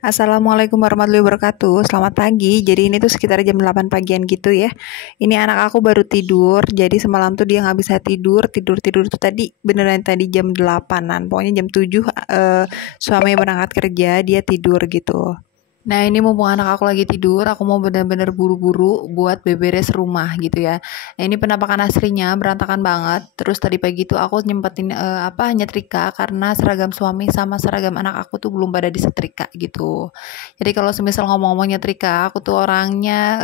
Assalamualaikum warahmatullahi wabarakatuh. Selamat pagi. Jadi ini tuh sekitar jam 8 pagian gitu ya. Ini anak aku baru tidur. Jadi semalam tuh dia nggak bisa tidur. Tidur tuh tadi beneran tadi jam 8-an. Pokoknya jam 7 suaminya berangkat kerja, dia tidur gitu. Nah ini mumpung anak aku lagi tidur, aku mau bener-bener buru-buru buat beberes rumah gitu ya. Nah ini penampakan aslinya berantakan banget. Terus tadi pagi tuh aku nyempetin nyetrika karena seragam suami sama seragam anak aku tuh belum pada disetrika gitu. Jadi kalau semisal ngomong-ngomong nyetrika, aku tuh orangnya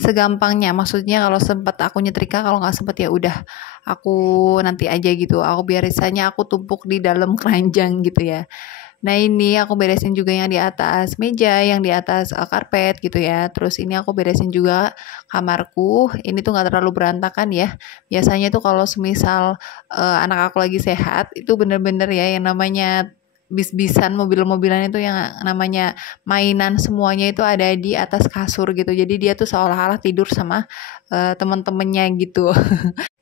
segampangnya. Maksudnya kalau sempet aku nyetrika, kalau nggak sempet ya udah aku nanti aja gitu. Aku biasanya aku tumpuk di dalam keranjang gitu ya. Nah ini aku beresin juga yang di atas meja, yang di atas karpet gitu ya. Terus ini aku beresin juga kamarku. Ini tuh nggak terlalu berantakan ya. Biasanya tuh kalau semisal anak aku lagi sehat, itu bener-bener ya yang namanya bis-bisan mobil-mobilan itu yang namanya mainan semuanya itu ada di atas kasur gitu. Jadi dia tuh seolah-olah tidur sama teman-temannya gitu.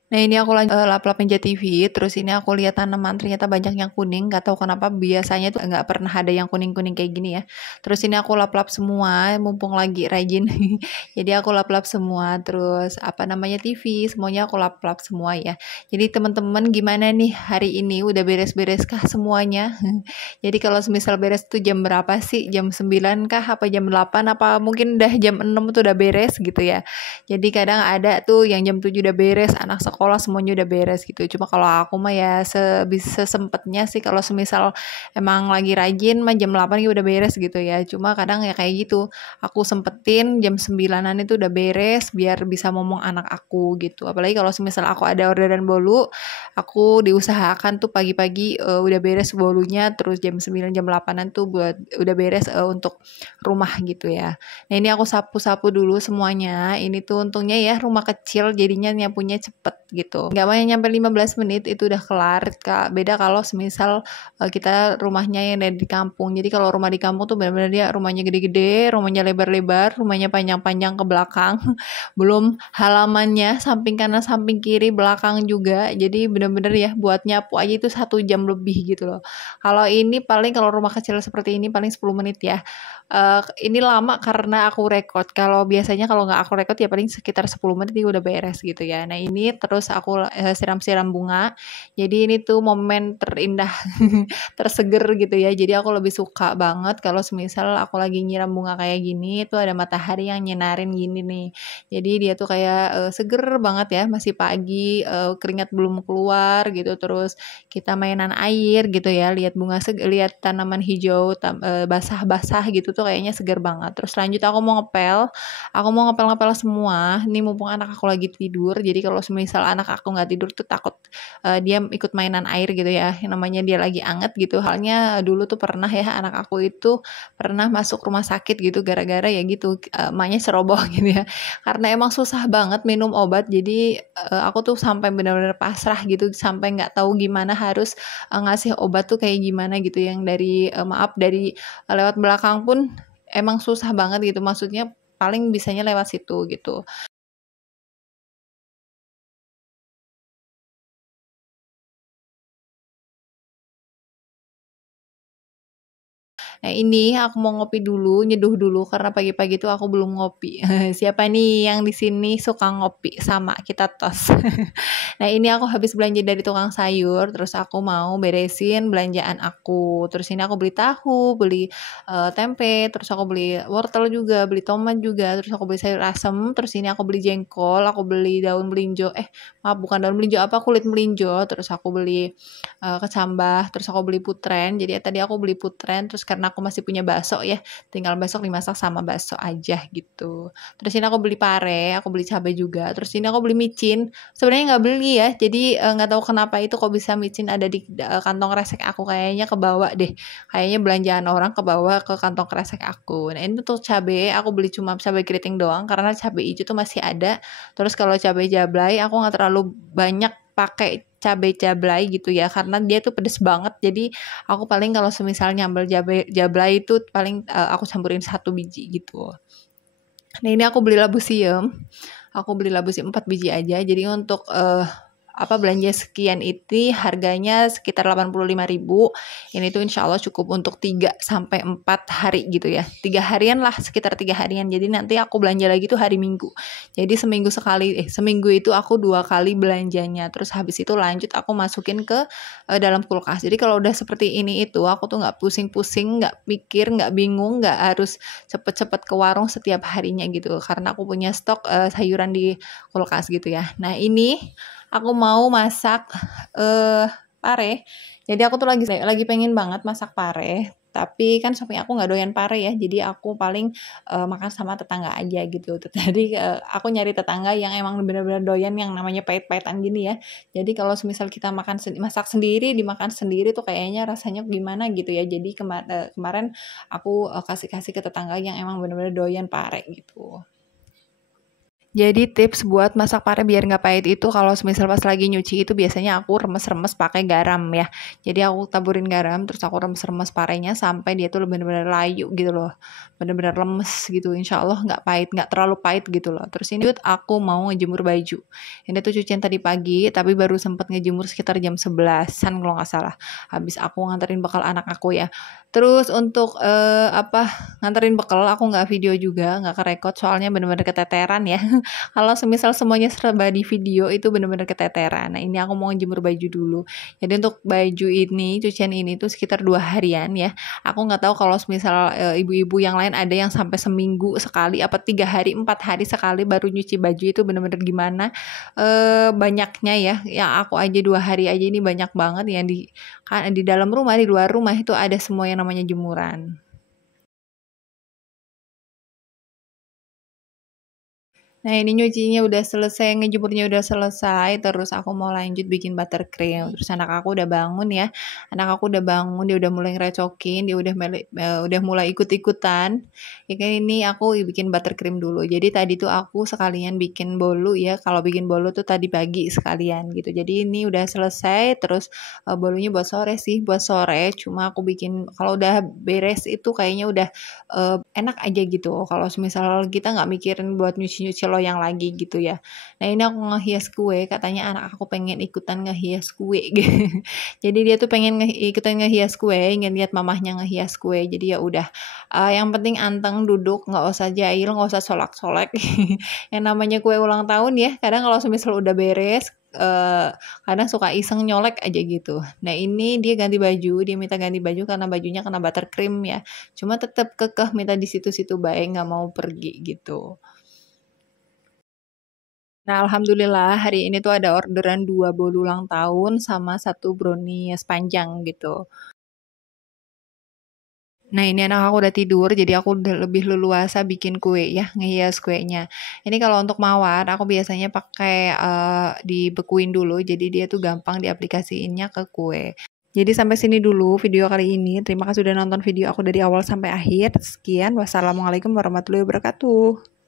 Nah ini aku lap-lap meja TV, terus ini aku lihat tanaman ternyata banyak yang kuning, nggak tahu kenapa biasanya tuh nggak pernah ada yang kuning-kuning kayak gini ya. Terus ini aku lap-lap semua, mumpung lagi rajin, jadi aku lap-lap semua, terus apa namanya TV, semuanya aku lap-lap semua ya. Jadi teman-teman gimana nih hari ini, udah beres-bereskah semuanya? Jadi kalau semisal beres tuh jam berapa sih? Jam 9 kah? Apa jam 8? Apa mungkin udah jam 6 tuh udah beres gitu ya. Jadi kadang ada tuh yang jam 7 udah beres, anak sekolah semuanya udah beres gitu. Cuma kalau aku mah ya sebisa sempetnya sih kalau semisal emang lagi rajin mah jam 8 ya udah beres gitu ya. Cuma kadang ya kayak gitu. Aku sempetin jam 9-an itu udah beres biar bisa ngomong anak aku gitu. Apalagi kalau semisal aku ada orderan bolu, aku diusahakan tuh pagi-pagi udah beres bolunya, terus jam 9 jam 8-an tuh buat udah beres untuk rumah gitu ya. Nah ini aku sapu-sapu dulu semuanya. Ini tuh untungnya ya rumah kecil jadinya nyapunya cepet gitu. Gak banyak nyampe 15 menit itu udah kelar. Beda kalau semisal kita rumahnya yang dari di kampung. Jadi kalau rumah di kampung tuh benar-benar dia rumahnya gede-gede, rumahnya lebar-lebar, rumahnya panjang-panjang ke belakang. Belum halamannya samping kanan samping kiri belakang juga. Jadi benar-benar ya buat nyapu aja itu 1 jam lebih gitu loh. Kalau ini paling kalau rumah kecil seperti ini paling 10 menit ya. Ini lama karena aku record. Kalau biasanya kalau nggak aku record ya paling sekitar 10 menit dia udah beres gitu ya. Nah ini terus aku siram-siram bunga. Jadi ini tuh momen terindah, terseger gitu ya. Jadi aku lebih suka banget kalau semisal aku lagi nyiram bunga kayak gini, itu ada matahari yang nyinarin gini nih. Jadi dia tuh kayak seger banget ya, masih pagi, keringat belum keluar gitu. Terus kita mainan air gitu ya, lihat bunga lihat tanaman hijau basah-basah gitu tuh kayaknya segar banget. Terus lanjut aku mau ngepel-ngepel semua. Ini mumpung anak aku lagi tidur, jadi kalau semisal anak aku nggak tidur tuh takut dia ikut mainan air gitu ya, yang namanya dia lagi anget gitu. Halnya dulu tuh pernah ya anak aku itu pernah masuk rumah sakit gitu gara-gara ya gitu emaknya ceroboh gitu ya, karena emang susah banget minum obat. Jadi aku tuh sampai benar-benar pasrah gitu, sampai nggak tahu gimana harus ngasih obat tuh kayak gimana gitu, yang dari maaf dari lewat belakang pun emang susah banget gitu, maksudnya paling bisanya lewat situ gitu. Nah ini aku mau ngopi dulu, nyeduh dulu karena pagi-pagi tuh aku belum ngopi. Siapa nih yang di sini suka ngopi? Sama kita tos. Nah ini aku habis belanja dari tukang sayur, terus aku mau beresin belanjaan aku. Terus ini aku beli tahu, beli tempe, terus aku beli wortel juga, beli tomat juga, terus aku beli sayur asem, terus ini aku beli jengkol, aku beli daun melinjo, maaf bukan daun melinjo, apa kulit melinjo, terus aku beli kecambah, terus aku beli putren. Jadi tadi aku beli putren, terus karena aku masih punya bakso ya, tinggal besok dimasak sama bakso aja gitu. Terus ini aku beli pare, aku beli cabai juga, terus ini aku beli micin. Sebenarnya nggak beli ya, jadi nggak tahu kenapa itu kok bisa micin ada di kantong kresek aku, kayaknya kebawa deh, kayaknya belanjaan orang kebawa ke kantong kresek aku. Nah ini tuh cabai, aku beli cuma cabai keriting doang karena cabai hijau tuh masih ada. Terus kalau cabai jablay aku nggak terlalu banyak pakai cabai jablay gitu ya, karena dia tuh pedes banget. Jadi aku paling kalau semisal nyambel jablay itu paling aku campurin 1 biji gitu. Nah ini aku beli labu siam 4 biji aja. Jadi untuk belanja sekian itu harganya sekitar 85.000. Ini tuh insya Allah cukup untuk 3 sampai 4 hari gitu ya. 3 harian lah, sekitar 3 harian. Jadi nanti aku belanja lagi tuh hari Minggu. Jadi seminggu itu aku 2 kali belanjanya. Terus habis itu lanjut aku masukin ke dalam kulkas. Jadi kalau udah seperti ini itu aku tuh nggak pusing-pusing, nggak mikir, nggak bingung, nggak harus cepet-cepet ke warung setiap harinya gitu. Karena aku punya stok sayuran di kulkas gitu ya. Nah ini aku mau masak pare. Jadi aku tuh lagi pengen banget masak pare. Tapi kan suami aku nggak doyan pare ya. Jadi aku paling makan sama tetangga aja gitu. Jadi aku nyari tetangga yang emang benar-benar doyan yang namanya pahit-pahitan gini ya. Jadi kalau misal kita masak sendiri, dimakan sendiri tuh kayaknya rasanya gimana gitu ya. Jadi kemarin aku kasih ke tetangga yang emang benar-benar doyan pare gitu. Jadi tips buat masak pare biar nggak pahit itu kalau semisal pas lagi nyuci itu biasanya aku remes-remes pakai garam ya. Jadi aku taburin garam terus aku remes-remes parenya sampai dia tuh bener-bener layu gitu loh. Bener-bener lemes gitu. Insya Allah nggak pahit, nggak terlalu pahit gitu loh. Terus ini aku mau ngejemur baju. Ini tuh cucian tadi pagi tapi baru sempat ngejemur sekitar jam 11-an kalau nggak salah. Habis aku nganterin bekal anak aku ya. Terus untuk nganterin bekal aku nggak video juga, nggak kerekod soalnya bener-bener keteteran ya. Kalau semisal semuanya serba di video itu benar-benar keteteran. Nah ini aku mau jemur baju dulu. Jadi untuk baju ini, cucian ini tuh sekitar 2 harian ya. Aku nggak tahu kalau semisal ibu-ibu yang lain ada yang sampai seminggu sekali, 3 hari, 4 hari sekali baru nyuci baju itu benar-benar gimana banyaknya ya. Yang aku aja 2 hari aja ini banyak banget yang di dalam rumah, di luar rumah itu ada semua yang namanya jemuran. Nah ini nyucinya udah selesai, ngejemurnya udah selesai, terus aku mau lanjut bikin buttercream. Terus anak aku udah bangun ya, anak aku udah bangun, dia udah mulai ngerecokin, dia udah mulai ikut-ikutan. Ya kan ini aku bikin buttercream dulu. Jadi tadi tuh aku sekalian bikin bolu ya, kalau bikin bolu tuh tadi pagi sekalian gitu. Jadi ini udah selesai, terus bolunya buat sore sih, buat sore. Cuma aku bikin, kalau udah beres itu kayaknya udah enak aja gitu. Kalau misal kita nggak mikirin buat nyuci-nyuci loyang lagi gitu ya. Nah ini aku ngehias kue, katanya anak aku pengen ikutan ngehias kue gitu. Jadi dia tuh pengen ikutan ngehias kue, ingin lihat mamahnya ngehias kue. Jadi ya udah, yang penting anteng duduk, nggak usah jahil, nggak usah solak-solek. Yang namanya kue ulang tahun ya, kadang kalau misal udah beres, kadang suka iseng nyolek aja gitu. Nah ini dia ganti baju, dia minta ganti baju karena bajunya kena buttercream ya. Cuma tetap kekeh minta di situ-situ baik, nggak mau pergi gitu. Nah alhamdulillah hari ini tuh ada orderan 2 bolu ulang tahun sama 1 brownies panjang gitu. Nah ini anak aku udah tidur, jadi aku udah lebih leluasa bikin kue ya, ngehias kuenya. Ini kalau untuk mawar, aku biasanya pakai dibekuin dulu, jadi dia tuh gampang diaplikasiinnya ke kue. Jadi sampai sini dulu video kali ini. Terima kasih sudah nonton video aku dari awal sampai akhir. Sekian, wassalamualaikum warahmatullahi wabarakatuh.